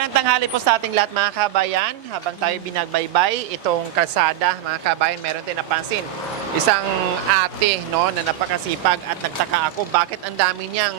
Magandang tanghali po sa ating lahat mga kabayan. Habang tayo binagbaybay itong kalsada mga kabayan, meron tayong napansin. Isang ate no, na napakasipag at nagtaka ako bakit ang dami niyang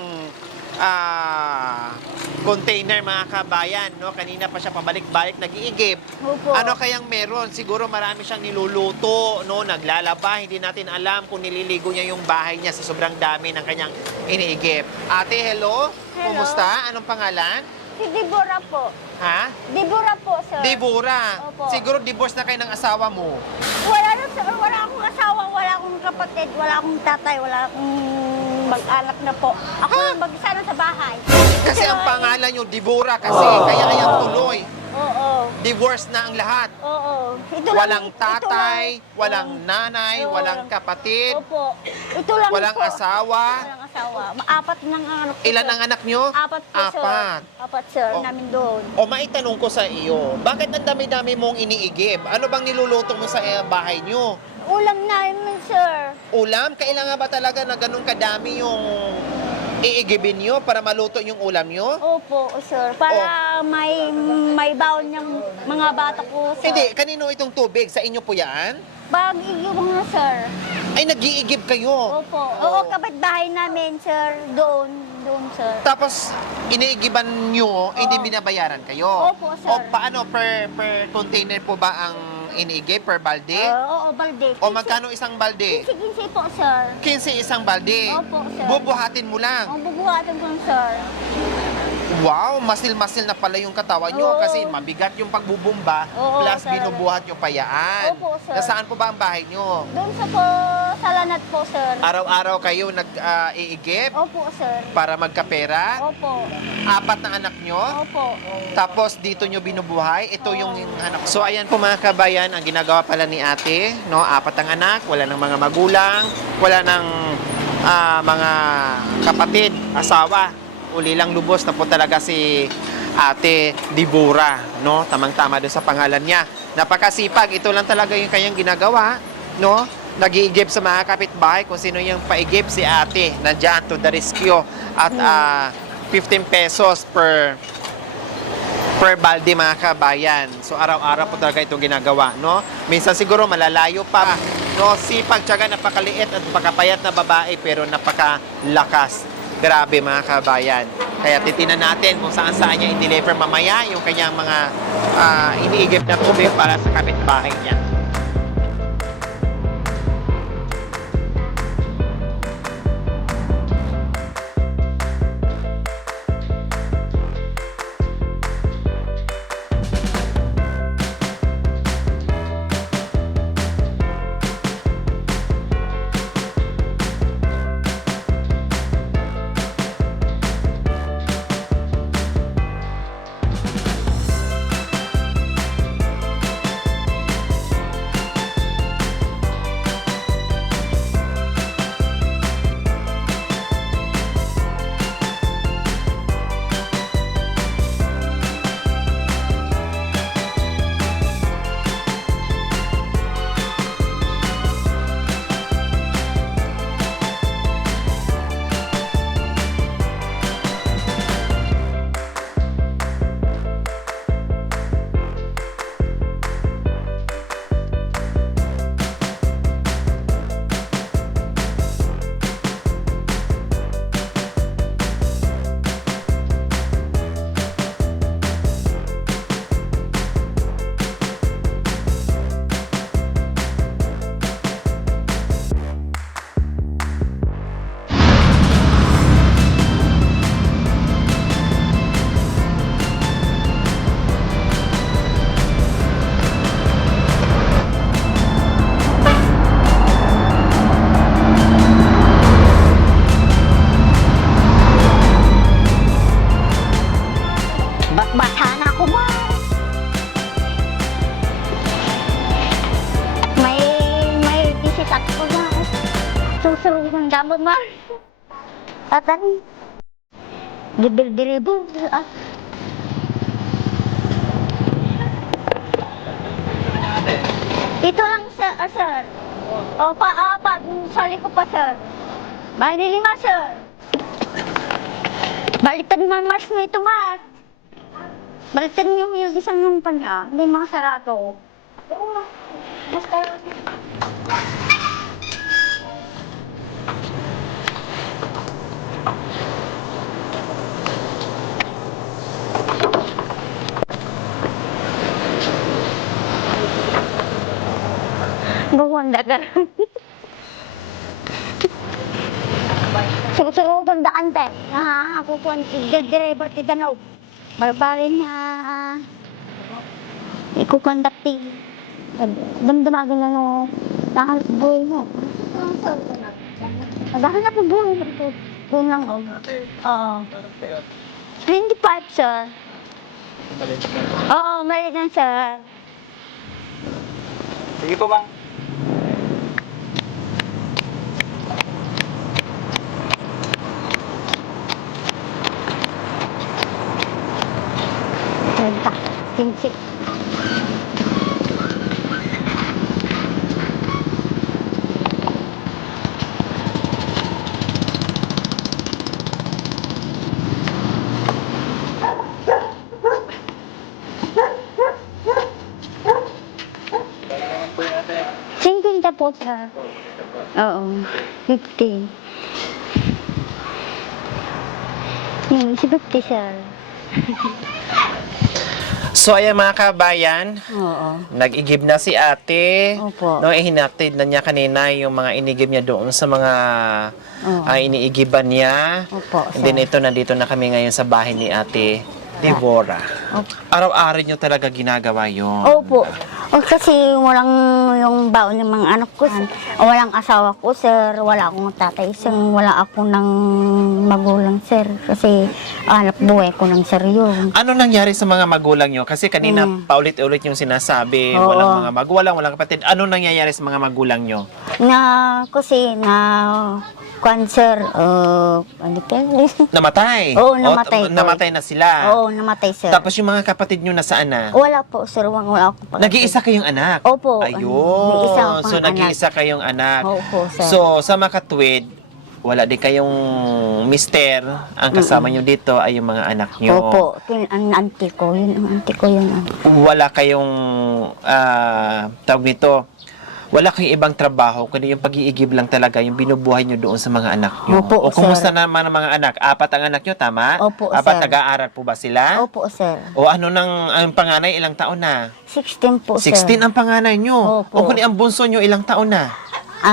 container mga kabayan. No? Kanina pa siya pabalik-balik nag-iigib. Opo. Ano kayang meron? Siguro marami siyang niluluto, no? Naglalaba. Hindi natin alam kung nililigo niya yung bahay niya sa sobrang dami ng kanyang iniigib. Ate, hello? Hello. Kumusta? Anong pangalan? Si Deborah po. Ha? Deborah po, sir. Deborah. Opo. Siguro divorce na kayo ng asawa mo. Wala na, sir. Wala akong asawa, wala akong kapatid, wala akong tatay, wala akong mag-anak na po. Ako lang mag-isa na sa bahay. Kasi ang pangalan nyo, Deborah kasi. Kaya ayan tuloy. Oo. Divorce na ang lahat. Oo. Walang tatay, walang nanay, Oo, walang kapatid, Opo. Ito lang walang po. asawa. Walang asawa. Apat ng anak ko, Ilan sir. ang anak nyo? Apat po, sir. Apat. Apat, sir, Oh. namin doon. O maitanong ko sa iyo, bakit ang dami-dami mong iniigib? Ano bang niluluto mo sa bahay nyo? Ulam namin, sir. Ulam? Kailangan ba talaga na ganun kadami yung iigibin nyo para maluto yung ulam nyo? Opo, sir. Para may baon yung mga bata ko, sir. Hindi, kanino itong tubig? Sa inyo po yan? Pag-igibang na, sir. Ay, nag-iigib kayo. Opo. Oo, kapitbahay namin, sir. Doon, sir. Tapos, iniigiban nyo, hindi binabayaran kayo? Opo, sir. O paano, per container po ba ang iniigib, per balde? Oo, balde. O magkano isang balde? 15 po, sir. 15 isang balde. Opo, sir. Bubuhatin mo lang. Ang bubuhatin ko, sir. Wow, masil-masil na pala yung katawan nyo Oo. kasi mabigat yung pagbubumba Oo, plus talaga. binubuhat nyo pa yan. Opo, sir. Nasaan po ba ang bahay nyo? Doon sa Lanat po, sir. Araw-araw kayo nag-iigib Opo, sir. para magkapera? Opo. Apat na anak nyo? Opo. Tapos dito nyo binubuhay, ito yung anak. So ayan po mga kabayan, ang ginagawa pala ni ate, no, apat ang anak, wala ng mga magulang, wala ng mga kapatid, asawa. Uli lang lubos na po talaga si ate Deborah, no? Tamang-tama doon sa pangalan niya. Napakasipag, ito lang talaga yung kanyang ginagawa, no? Nag-iigib sa mga kapitbahay kung sino yung paigib si ate. Nandiyan to the rescue at 15 pesos per balde mga kabayan. So araw-araw po talaga itong ginagawa, no? Minsan siguro malalayo pa, no? Sipag, tiyaga, napakaliit at napakapayat na babae pero napakalakas. Grabe mga kabayan. Kaya titinan natin kung saan-saan niya i-deliver mamaya yung kanyang mga iniigib na tubig para sa kapitbahay niya. Basa na ako, ma. May bisikat ko na. Susunod ng damod, ma. Atan. Dibil-diribo. Ito lang, sir. Sir. O, sali ko pa, sir. Bali 5, sir. Baliktad man mas na ito, ma. Balikan niyo yung isang yung panya. Hindi makasarado. Basta. Gawanda ka. Susunod ang daan tayo. Ako po ang driver ti Danaw. Barbarin niya. Ikukondakti. Damdamagin na no. Nakahanap buhay mo. Nakahanap ng buhay mo. Doon lang ako. Oo. 25, sir. Oo, mali lang, sir. Sige po, ma'am. Tenta. Tinsik. Singking po, sir. Oo. 50. Yung si 50, sir. So ayan mga kabayan, Oo. nag-igib na si ate. Opo. No, hinatid na niya kanina yung mga inigib niya doon sa mga Oo. iniigiban niya. Opo, And then sir. ito, nandito na kami ngayon sa bahay ni ate Devora. Opo. Araw-araw niyo talaga ginagawa yun. Opo. O kasi walang yung baon ng mga anak ko. Walang asawa ko, sir. Wala akong tatay, sir. Wala ako ng magulang, sir. Kasi hanap buhay ko ng sir yun. Ano nangyari sa mga magulang niyo? Kasi kanina paulit-ulit yung sinasabi, Oo. walang mga magulang, walang kapatid. Ano nangyayari sa mga magulang niyo? Kasi cancer, ano pa yun? Namatay? Oo, namatay po. Namatay na sila? Oo, namatay, sir. Tapos yung mga kapatid niyo nasaan na? Wala po, sir. Wala ako pa. Nag-iisa kayong anak? Opo. Ayun. Nag-iisa akong So, nag-iisa kayong anak. Opo, sir. So, sa makatwid, wala din kayong mister. Ang kasama nyo dito ay yung mga anak nyo. Opo. Yun ang auntie ko. Yun ang auntie ko yun. Wala kayong, tawag nito, wala kayong ibang trabaho, kundi yung pag-iigib lang talaga, yung binubuhay nyo doon sa mga anak nyo. Opo, O kumusta sir. naman ang mga anak? 4 ang anak nyo, tama? Opo, Apat, sir. nag-aaral po ba sila? Opo, sir. O ano ang panganay, ilang taon na? 16 po, sir. 16 ang panganay nyo. Opo. O kundi ang bunso nyo, ilang taon na? 6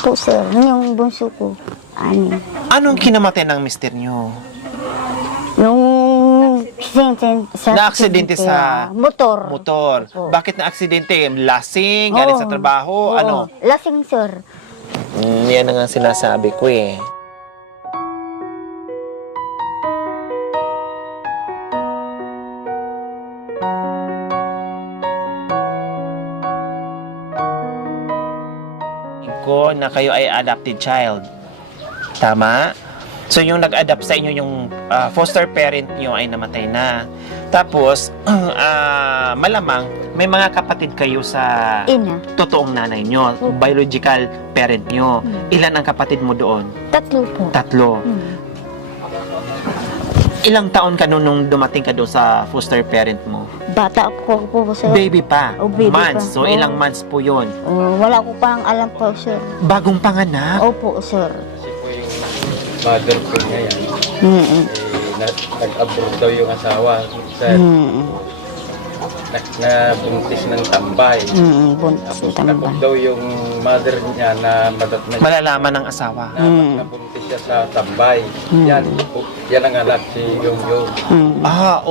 po, sir. Yung bunso ko. 6. Anong kinamatay ng mister nyo? Yung Na-aksidente sa motor. Motor. Opo. Bakit na aksidente? Lasing, galing sa trabaho, Oo. ano? Lasing, sir. Yan na nga sinasabi ko eh. Ko na kayo ay adopted child. Tama? So yung nag-adapt sa inyo yung foster parent nyo ay namatay na. Tapos malamang may mga kapatid kayo sa Ina. totoong nanay nyo, Opo. biological parent nyo. Ilan ang kapatid mo doon? 3 po. 3. Ilang taon ka nung dumating ka doon sa foster parent mo? Bata po po, sir. Baby pa. Oh, baby months. pa. So Oh. ilang months po yun? Wala ko pang alam po, sir. Bagong panganak? Opo, sir. Kasi po yung mother ko niya yan. Mm-mm. Nag-abroad daw yung asawa. Sa nabuntis ng tambay. Buntis Tapos ng tambay. nakot daw yung mother niya na Malalaman ng asawa. nabuntis siya sa tambay. Yan ang anak si Yung Yung.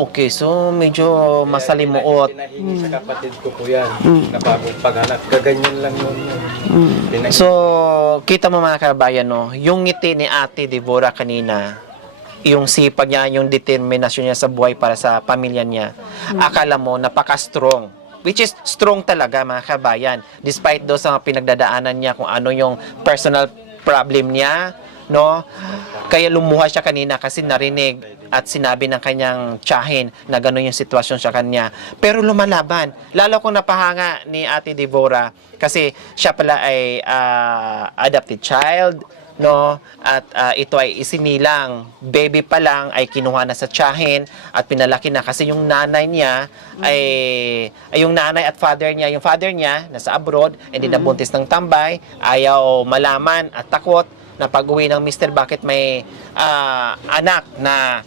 Okay. So, medyo masalimuot. Pinahingi sa kapatid ko po yan. Na bagong panganak. Gaganyan lang yun. So, kita mo mga kabayan, no? Yung ngiti ni Ate Devora kanina, yung sipag niya, yung determinasyon niya sa buhay para sa pamilya niya, akala mo napaka-strong. Which is strong talaga mga kabayan. Despite do sa pinagdadaanan niya kung ano yung personal problem niya, no? Kaya lumuha siya kanina kasi narinig at sinabi ng kanyang tiyahin na gano'n yung sitwasyon sa kanya. Pero lumalaban. Lalo kung napahanga ni Ate Devora kasi siya pala ay adopted child, no? At ito ay isinilang. Baby pa lang ay kinuha na sa tiyahin at pinalaki na kasi yung nanay niya ay yung nanay at father niya, yung father niya nasa abroad, hindi nabuntis ng tambay, ayaw malaman at takot na pag-uwi ng mister bakit may anak na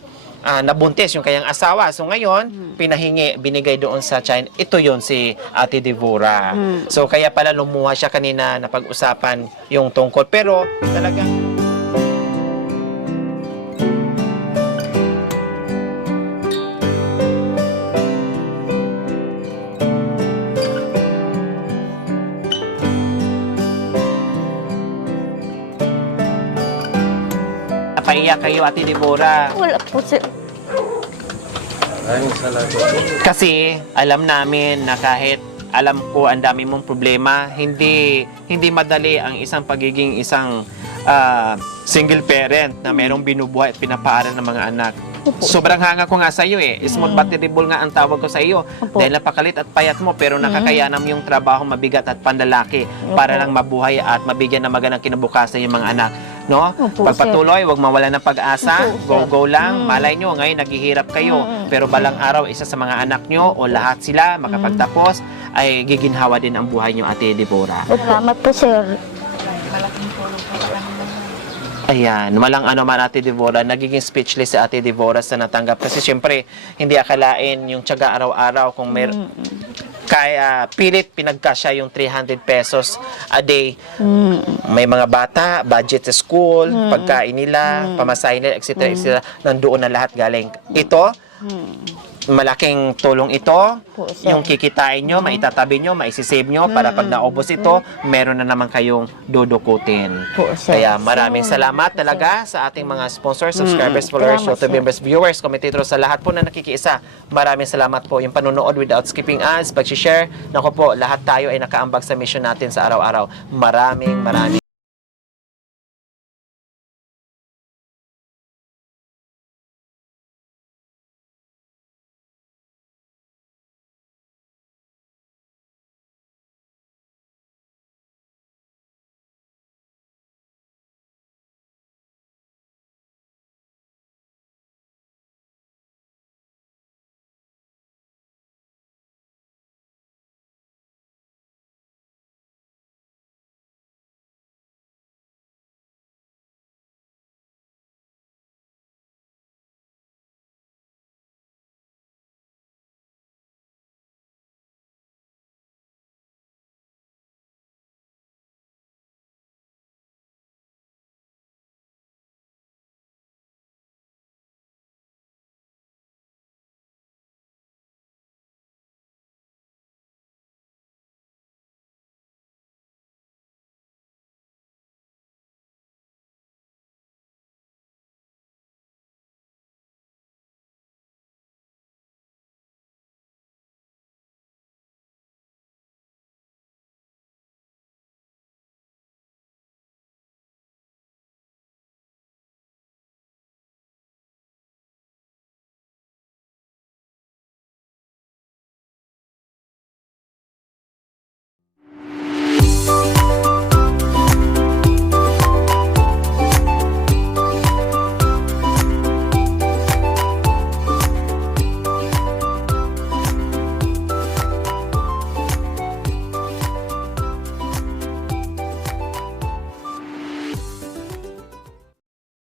nabuntis yung kanyang asawa. So ngayon, pinahingi, binigay doon sa China. Ito yon si Ate Devora. So kaya pala lumuha siya kanina na pag-usapan yung tungkol. Pero talagang napaiyak kayo, Ate Devora. Wala po, sir. Maraming salamat po. Kasi alam namin na kahit alam ko ang dami mong problema, hindi madali ang isang pagiging isang single parent na merong binubuhay at pinapaaral ng mga anak. Opo. Sobrang hanga ko nga sa iyo eh. Smooth but terrible nga ang tawag ko sa iyo. Opo. Dahil napakalit at payat mo pero nakakayanam yung trabaho mabigat at panlalaki para lang mabuhay at mabigyan ng magandang kinabukasan yung mga anak. No? Opo, Pagpatuloy, huwag mawala ng pag-asa. Opo, Go lang. Malay nyo, ngayon naghihirap kayo. Pero balang araw, isa sa mga anak nyo o lahat sila makapagtapos ay giginhawa din ang buhay nyo, Ate Devora. Salamat po, sir. Ayan, walang ano man, Ate Devora, nagiging speechless si Ate Devora sa natanggap. Kasi syempre, hindi akalain yung tiyaga araw-araw kung kaya pilit pinagkasya yung 300 pesos a day. May mga bata, budget sa school, pagkain nila, pamasahe nila, etc. etc. Nandoon na lahat galing. Ito, malaking tulong ito. Po, sir. Yung kikitain nyo, maitatabi nyo, maisisave nyo para pag naubos ito, meron na naman kayong dudukutin. Po, sir. Kaya maraming salamat talaga sa ating mga sponsors, subscribers, followers, Salamat, YouTube sir. members, viewers, commentators, sa lahat po na nakikiisa. Maraming salamat po. Yung panonood without skipping ads, pag-share, naku po, lahat tayo ay nakaambag sa mission natin sa araw-araw. Maraming